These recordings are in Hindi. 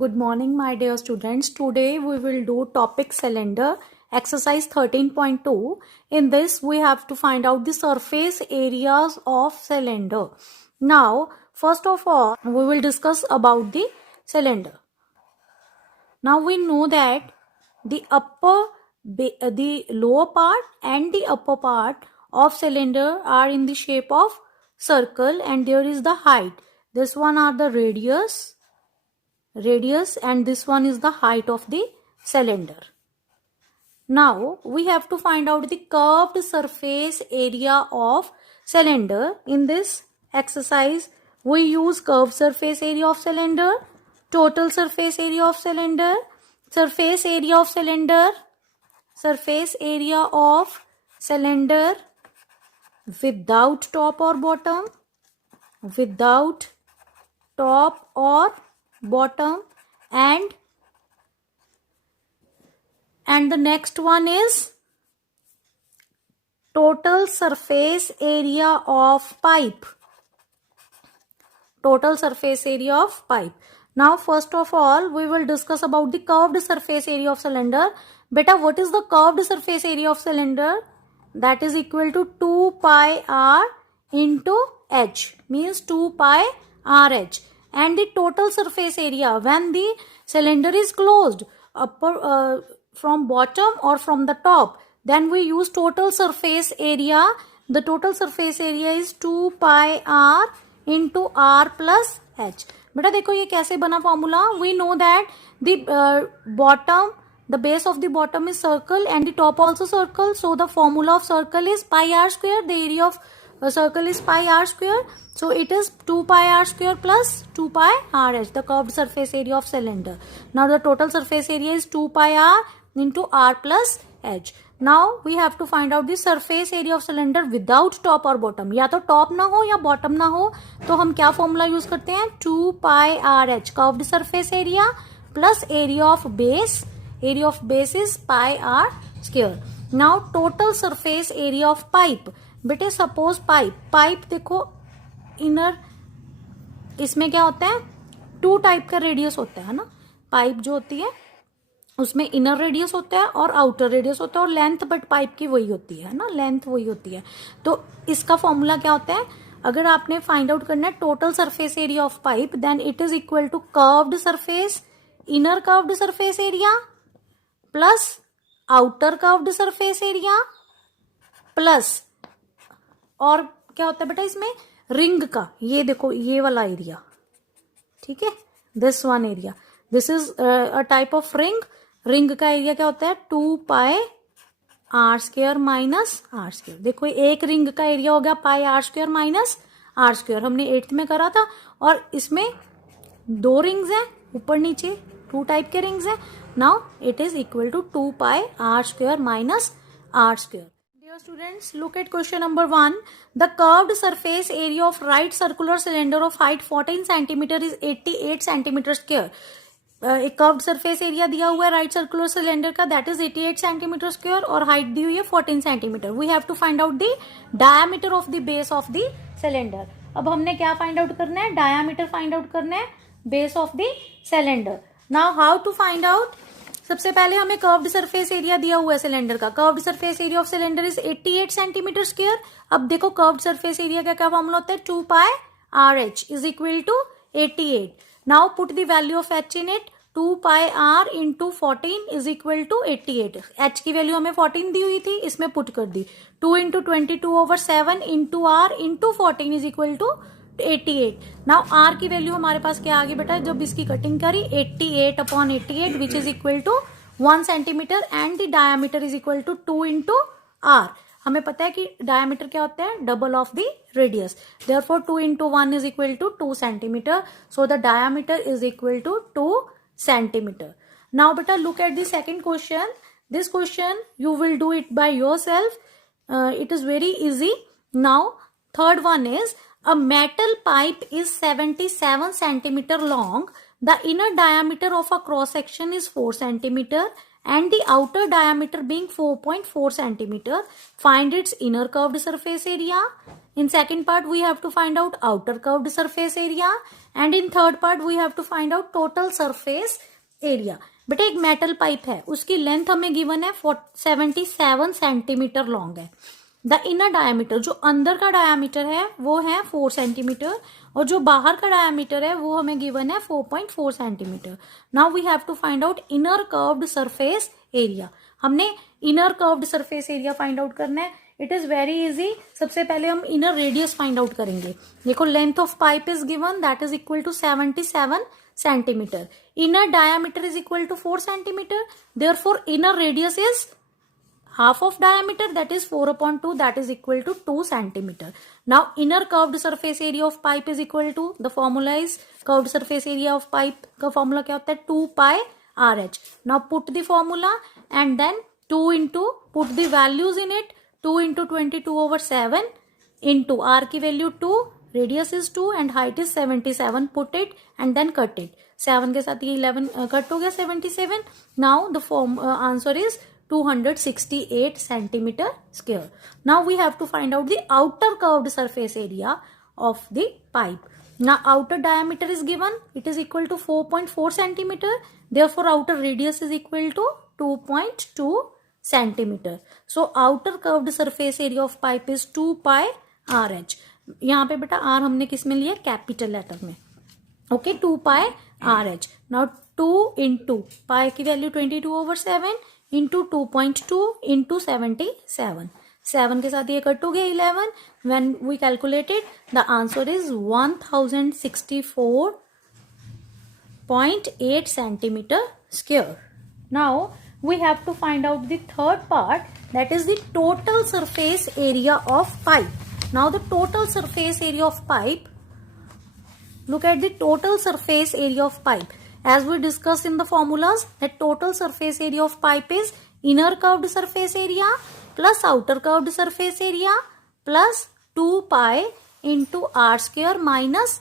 Good morning, my dear students. Today we will do topic cylinder, exercise 13.2. In this, we have to find out the surface areas of cylinder. Now, first of all, we will discuss about the cylinder. Now, we know that the the lower part and the upper part of cylinder are in the shape of circle, and there is the height. This one are the radius, and this one is the height of the cylinder. Now we have to find out the curved surface area of cylinder. In this exercise we use curved surface area of cylinder, total surface area of cylinder, surface area of cylinder, surface area of cylinder without top or bottom, without top or bottom, and the next one is total surface area of pipe. Total surface area of pipe. Now first of all we will discuss about the curved surface area of cylinder. Beta, what is the curved surface area of cylinder? That is equal to 2 pi r into h, means 2 pi r h. And the total surface area when the cylinder is closed, upper from bottom or from the top, then we use total surface area. The total surface area is 2 pi r into r plus h. बेटा देखो ये कैसे बना formula. We know that the bottom, the base of the bottom is circle and the top also circle. So the formula of circle is pi r square. The area of circle is pi r square. So it is 2 pi r square plus 2 pi r h, the curved surface area of cylinder. Now the total surface area is 2 pi r into r plus h. Now we have to find out the surface area of cylinder without top or bottom. या तो top ना हो या bottom ना हो तो हम क्या formula use करते हैं? 2 pi r h curved surface area plus area of base. Area of base is pi r square. Now total surface area of pipe. बेटे suppose pipe देखो inner, इसमें क्या होता है? 2 टाइप का रेडियस होता है ना. पाइप जो होती है उसमें इनर रेडियस होता है और आउटर रेडियस होता है, और लेंथ बट पाइप की वही होती है ना, लेंथ वही होती है. तो इसका फॉर्मूला क्या होता है? अगर आपने फाइंड आउट करना है total surface area of pipe, then it is equal to curved surface, inner curved surface area plus outer curved surface area plus, और क्या होता है बेटा इसमें? रिंग का, ये देखो ये वाला एरिया, ठीक है, this one area, this is a type of ring. Ring का एरिया क्या होता है? 2 pi are square minus are square. देखो एक रिंग का एरिया हो गया pi are square minus are square, हमने 8th में करा था. और इसमें 2 रिंग्स हैं ऊपर नीचे, 2 टाइप के रिंग्स हैं. Now it is equal to 2 pi are square minus are square. Dear students, look at question number 1. The curved surface area of right circular cylinder of height 14 cm is 88 cm square. एक कर्व्ड सरफेस एरिया दिया हुआ है राइट सर्कुलर सिलेंडर का, दैट इज 88 सेंटीमीटर स्क्वायर, और हाइट दी हुई है 14 centimetre. We have to find out the diameter of the base of the cylinder. अब हमने क्या फाइंड आउट करना है? डायमीटर फाइंड आउट करना है base of the cylinder. Now how to find out? सबसे पहले हमें कर्व्ड सरफेस एरिया दिया हुआ है सिलेंडर का. Curved surface area of cylinder is 88 centimetre square. अब देखो कर्व्ड सरफेस एरिया का क्या फॉर्मूला होता है? 2 pi r h is equal to 88. Now put the value of h in it. 2 pi r into 14 is equal to 88. h की वैल्यू हमें 14 दी हुई थी, इसमें पुट कर दी. 2 into 22/7 into r into 14 is equal to 88. Now r की वैल्यू हमारे पास क्या आ गई बेटा? जब इसकी कटिंग करी 88/88 which is equal to 1 centimeter, and the diameter is equal to 2 into r. हमें पता है कि डायमीटर क्या होता है? Double of the radius. Therefore 2 into 1 is equal to 2 centimeter. So the diameter is equal to 2 centimeter. Now beta look at the second question. This question you will do it by yourself. It is very easy. Now third one is a metal pipe is 77 centimeter long. The inner diameter of a cross section is 4 centimeter and the outer diameter being 4.4 centimeter. Find its inner curved surface area In second part we have to find out outer curved surface area, and in third part we have to find out total surface area. बेटा एक मेटल पाइप है, उसकी लेंथ हमें गिवन है 77 सेंटीमीटर लॉन्ग है. द इनर डायमीटर, जो अंदर का डायमीटर है वो है 4 सेंटीमीटर, और जो बाहर का डायमीटर है वो हमें गिवन है 4.4 centimetre. Now we have to find out inner curved surface area. हमने inner curved surface area find out करना है. It is very easy. सबसे पहले हम इनर रेडियस फाइंड आउट करेंगे. देखो, length of pipe is given, that is equal to 77 centimetre. Inner diameter is equal to 4 centimetre. Therefore inner radius is half of diameter, that is 4/2, that is equal to 2 centimeter. Now inner curved surface area of pipe is equal to, the formula is curved surface area of pipe का formula क्या होता है, 2 pi RH. Now put the formula and then 2 into, put the values in it, 2 into 22/7 into R की value 2, radius is 2 and height is 77. Put it and then cut it. 7 के साथ ये 11 कट हो गया 77. Now the answer is 268 centimeter square. Now we have to find out the outer curved surface area of the pipe. Now outer diameter is given, it is equal to 4.4 centimeter. Therefore outer radius is equal to 2.2 centimeter. So outer curved surface area of pipe is 2 pi RH. यहाँ पे बेटा R हमने किस में लिया, कैपिटल लेटर में. Okay, 2 pi RH. Now 2 into pi की वैल्यू 22/7 into 2.2 into 77. 7 के साथ ये कट हो गया 11. When we calculated, the answer is 1064.8 centimeter square. Now we have to find out the third part, that is the total surface area of pipe. Now the total surface area of pipe, look at the total surface area of pipe. As we discussed in the formulas, that total surface area of pipe is inner curved surface area plus outer curved surface area plus 2 pi into R square minus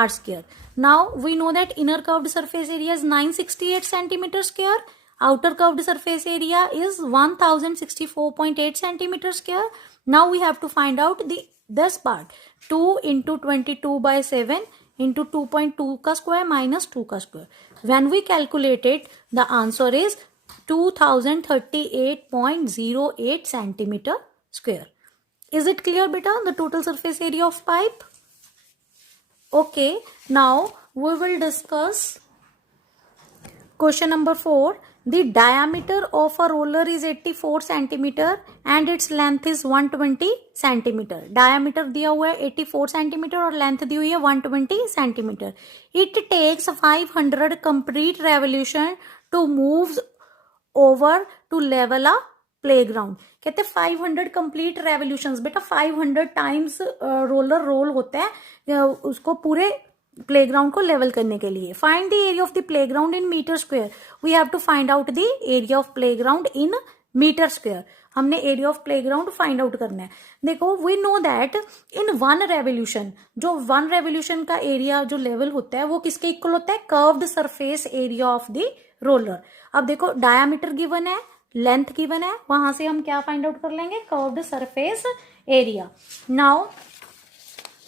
R square. Now we know that inner curved surface area is 968 centimeter square. Outer curved surface area is 1064.8 centimeter square. Now we have to find out this part. 2 into 22/7 into 2.2 का square minus 2 का square. When we calculate it, the answer is 2038.08 centimeter square. Is it clear beta, the total surface area of pipe? Okay, now we will discuss question number 4. The diameter of a roller is 84 centimeter and its length is 120 centimeter. Diameter दिया हुआ है 84 centimeter और length दी हुई है 120 centimeter. It takes 500 complete revolution to move over to level a playground. कहते हैं 500 complete revolutions. बेटा 500 times roller roll होता है उसको पूरे प्लेग्राउंड को लेवल करने के लिए. Find the area of the playground in metre square. We have to find out the area of playground in metre square. हमने area of playground find out करना है. देखो, we know that in 1 revolution, जो 1 रेवोल्यूशन का एरिया जो लेवल होता है वो किसके इक्वल होता है, curved surface area of the roller. अब देखो, डायामीटर गिवन है, लेंथ गिवन है, वहां से हम क्या फाइंड आउट कर लेंगे, curved surface area. Now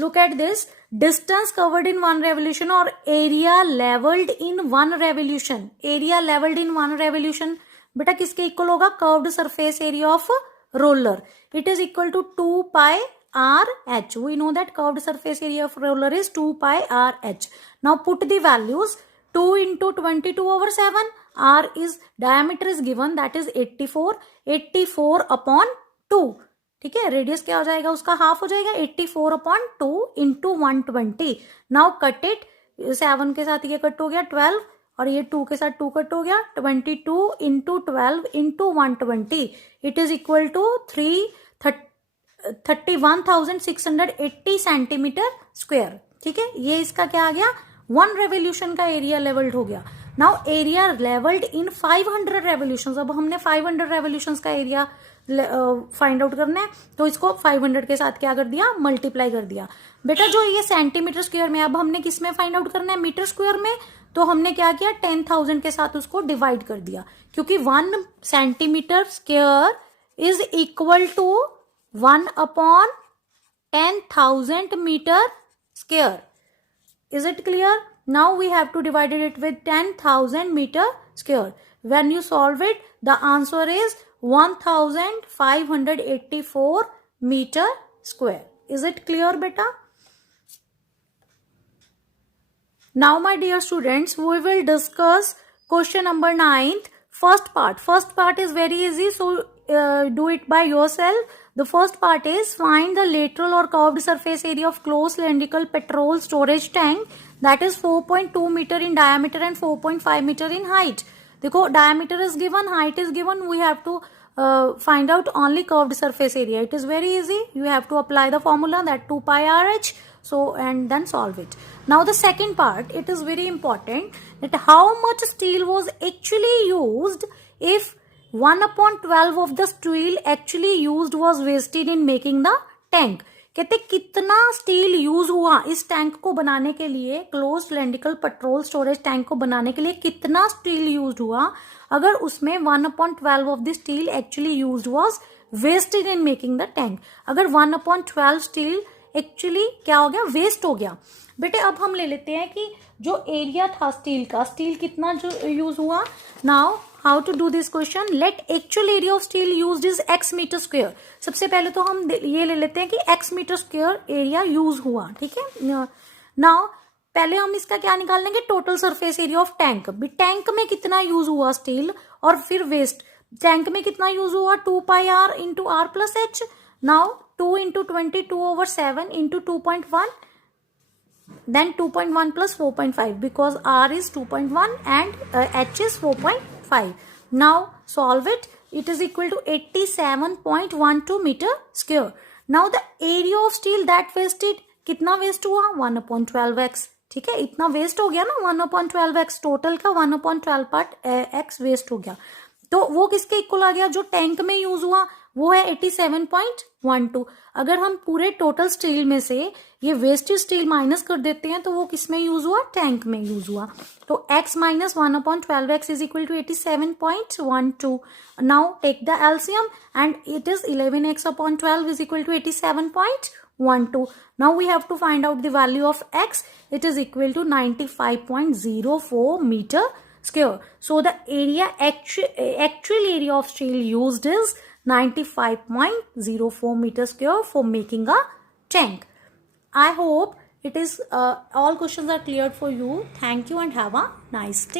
look at this. Distance covered in 1 revolution और area levelled in 1 revolution. Area levelled in 1 revolution बेटा किसके इक्वल होगा, curved surface area of roller. It is equal to 2 pi RH. We know that curved surface area of roller is 2 pi RH. Now put the values. 2 into 22/7. R is diameter is given, that is 84. 84/2. ठीक है, रेडियस क्या हो जाएगा, उसका हाफ हो जाएगा, 84/2 into 120. Now cut it. 7 के साथ ये कट हो गया 12 और ये 2 के साथ 2 कट हो गया. 22 into 12 into 120. It is equal to 31,680 centimetre square. ठीक है, ये इसका क्या आ गया, 1 रेवोल्यूशन का एरिया लेवल्ड हो गया. नाउ एरिया लेवल्ड इन 500 रेवोल्यूशंस. अब हमने 500 रेवोल्यूशंस का एरिया फाइंड आउट करना है, तो इसको 500 के साथ क्या कर दिया, मल्टीप्लाई कर दिया. बेटा जो ये सेंटीमीटर स्क्वायर में, अब हमने किस में फाइंड आउट करना है, मीटर स्क्वायर में. तो हमने क्या किया, 10,000 के साथ उसको डिवाइड कर दिया, क्योंकि 1 centimetre square is equal to 1/10,000. 10,000 meter square. Is it clear? Now we have to divide it with 10,000 meter square. When you solve it, the answer is 1584 meter square. Is it clear, beta? Now, my dear students, we will discuss question number 9th. First part is very easy, so do it by yourself. The first part is find the lateral or curved surface area of closed cylindrical petrol storage tank that is 4.2 meter in diameter and 4.5 meter in height. देखो, diameter is given, height is given. We have to find out only curved surface area. It is very easy. You have to apply the formula, that 2 pi RH. So, and then solve it. Now the second part, it is very important, that how much steel was actually used if 1/12 of the steel actually used was wasted in making the tank. कहते कितना स्टील यूज हुआ इस टैंक को बनाने के लिए, close cylindrical petrol storage tank को बनाने के लिए कितना स्टील यूज हुआ अगर उसमें 1/12 of the steel actually use was wasted in making the tank. अगर 1/12 स्टील एक्चुअली क्या हो गया, वेस्ट हो गया. बेटे अब हम ले लेते हैं कि जो एरिया था स्टील का, स्टील कितना जो यूज हुआ. Now how to do this question, let actual area of steel used is x metre square. सबसे पहले तो हम ये ले लेते हैं कि x metre square area use हुआ. ठीक है, नाउ पहले हम इसका क्या निकाल लेंगे, total surface area of tank. Tank में कितना यूज हुआ स्टील और फिर वेस्ट. टैंक में कितना यूज हुआ, 2 pi r into r plus h. Now 2 into 22/7 into 2.1, then 2.1 plus 4.5 because r is 2.1 and h is 4.5. Now solve it. It is equal to 87.12 meter square. Now the area of steel that wasted, कितना वेस्ट हुआ, 1/12x. ठीक है, इतना वेस्ट हो गया ना, 1/12x. टोटल का 1/12 पार्ट x वेस्ट हो गया. तो वो किसके इक्वल आ गया, जो टैंक में यूज हुआ वो है 87.12. अगर हम पूरे टोटल स्टील में से ये वेस्टेज स्टील माइनस कर देते हैं तो वो किस में यूज हुआ, टैंक में यूज हुआ. तो x minus 1/12x is equal to 87.12. Now take the LCM and it is 11x/12 is equal to 87.12. Now we have to find out the value of x. It is equal to 95.04 meter square. So the area actual area of steel used is 95.04 meter square for making a tank. I hope it is all questions are cleared for you. Thank you and have a nice day.